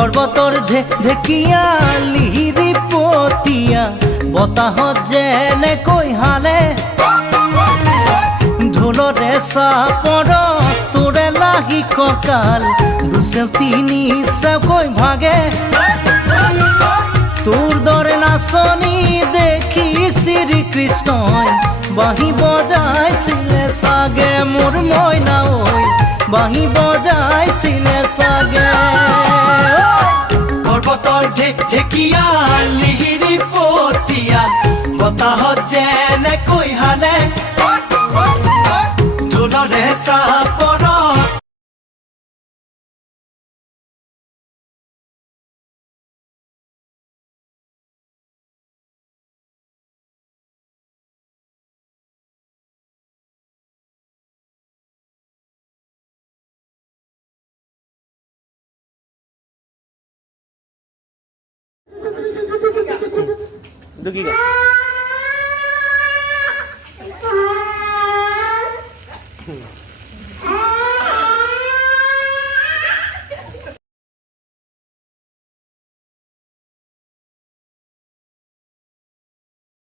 পৰ্বতৰ ঢেকীয়া লিহিৰি পতীয়া বতাহত যেনেকৈ হালে ঢোলৰে চাপৰত তোৰে লাগি কঁকাল দুচেও তিনি চেওকৈ ভাগে তোৰ দৰে নাচনি দেখি শ্ৰীকৃষ্ণই বাঁহী বজাইছিলে চাগে মোৰ মইনা ঐ বাঁহী বজাইছিলে চাগে পৰ্বতৰ ঢেকীয়া লিহিৰি পতীয়া বতাহত যেনেকৈ হালে ঢোলৰে চাপৰত দুগিগা